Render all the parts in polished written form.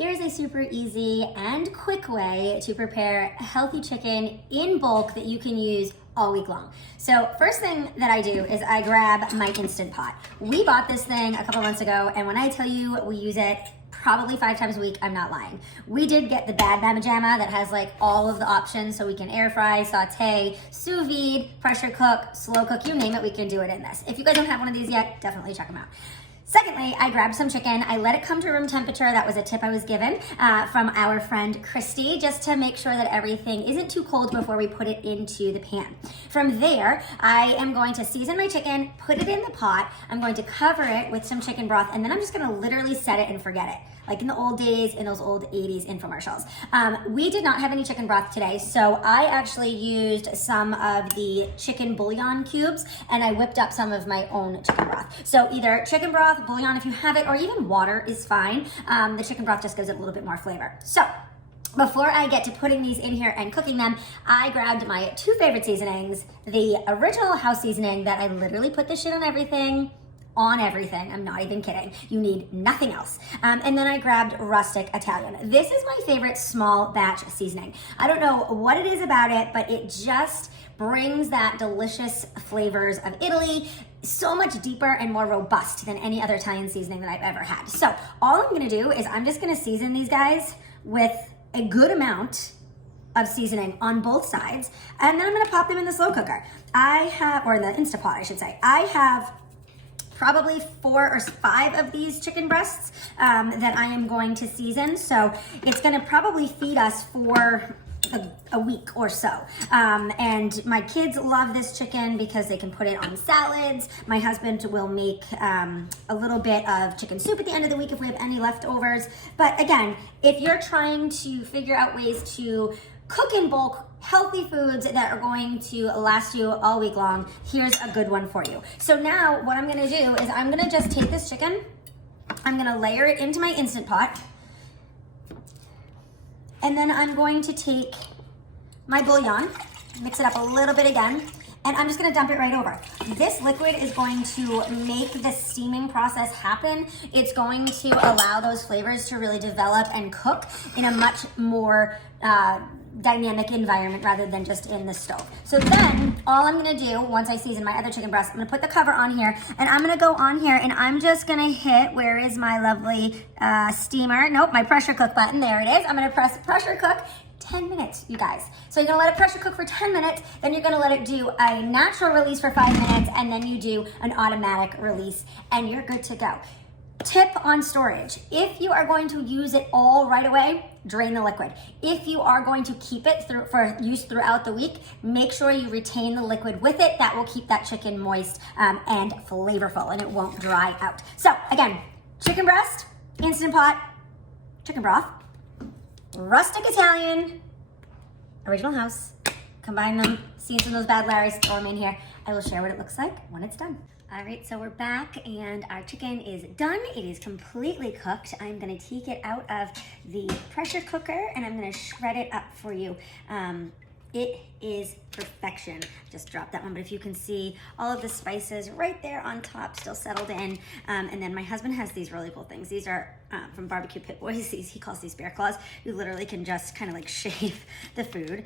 Here's a super easy and quick way to prepare healthy chicken in bulk that you can use all week long. So first thing that I do is I grab my Instant Pot. We bought this thing a couple months ago, and when I tell you we use it probably 5 times a week, I'm not lying. We did get the Bad Mama Jamma that has like all of the options, so we can air fry, saute, sous vide, pressure cook, slow cook, you name it, we can do it in this. If you guys don't have one of these yet, definitely check them out. Secondly, I grabbed some chicken. I let it come to room temperature. That was a tip I was given from our friend Christy, just to make sure that everything isn't too cold before we put it into the pan. From there, I am going to season my chicken, put it in the pot. I'm going to cover it with some chicken broth, and then I'm just gonna literally set it and forget it. Like in the old days, in those old 80s infomercials. We did not have any chicken broth today, so I actually used some of the chicken bouillon cubes, and I whipped up some of my own chicken broth. So either chicken broth, bouillon if you have it, or even water is fine. The chicken broth just gives it a little bit more flavor. So before I get to putting these in here and cooking them, I grabbed my 2 favorite seasonings, the original house seasoning that I literally put this shit on everything, I'm not even kidding. You need nothing else. And then I grabbed rustic Italian. This is my favorite small batch seasoning. I don't know what it is about it, but it just brings that delicious flavors of Italy so much deeper and more robust than any other Italian seasoning that I've ever had. So all I'm gonna do is I'm just gonna season these guys with a good amount of seasoning on both sides, and then I'm gonna pop them in the slow cooker. Or in the InstantPot, I should say. I have probably 4 or 5 of these chicken breasts that I am going to season. So it's gonna probably feed us for a week or so. And my kids love this chicken because they can put it on salads. My husband will make a little bit of chicken soup at the end of the week if we have any leftovers. But again, if you're trying to figure out ways to cook in bulk healthy foods that are going to last you all week long, here's a good one for you. So now what I'm gonna do is I'm gonna just take this chicken, I'm gonna layer it into my Instant Pot, and then I'm going to take my bouillon, mix it up a little bit again, and I'm just gonna dump it right over. This liquid is going to make the steaming process happen. It's going to allow those flavors to really develop and cook in a much more dynamic environment rather than just in the stove. So then all I'm gonna do once I season my other chicken breast, I'm gonna put the cover on here, and I'm gonna go on here and I'm just gonna hit, where is my lovely steamer? Nope, my pressure cook button, there it is. I'm gonna press pressure cook 10 minutes, you guys. So you're gonna let it pressure cook for 10 minutes, then you're gonna let it do a natural release for 5 minutes, and then you do an automatic release, and you're good to go. Tip on storage: if you are going to use it all right away, drain the liquid. If you are going to keep it for use throughout the week, make sure you retain the liquid with it. That will keep that chicken moist and flavorful, and it won't dry out. So again, chicken breast, Instant Pot, chicken broth, rustic Italian, original house. Combine them, season those bad Larrys, throw them in here. I will share what it looks like when it's done. All right, so we're back and our chicken is done. It is completely cooked. I'm gonna take it out of the pressure cooker and I'm gonna shred it up for you. It is perfection. Just dropped that one, but if you can see all of the spices right there on top, still settled in. And then my husband has these really cool things. These are from Barbecue Pit Boys. He calls these bear claws. You literally can just kind of like shave the food.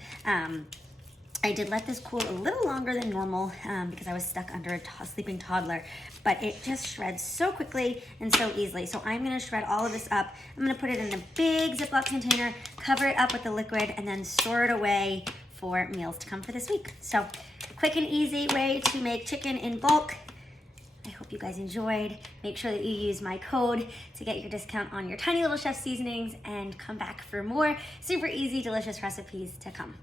I did let this cool a little longer than normal because I was stuck under a sleeping toddler, but it just shreds so quickly and so easily. So I'm gonna shred all of this up. I'm gonna put it in a big Ziploc container, cover it up with the liquid, and then store it away for meals to come for this week. So quick and easy way to make chicken in bulk. I hope you guys enjoyed. Make sure that you use my code to get your discount on your Tiny Little Chef seasonings, and come back for more super easy, delicious recipes to come.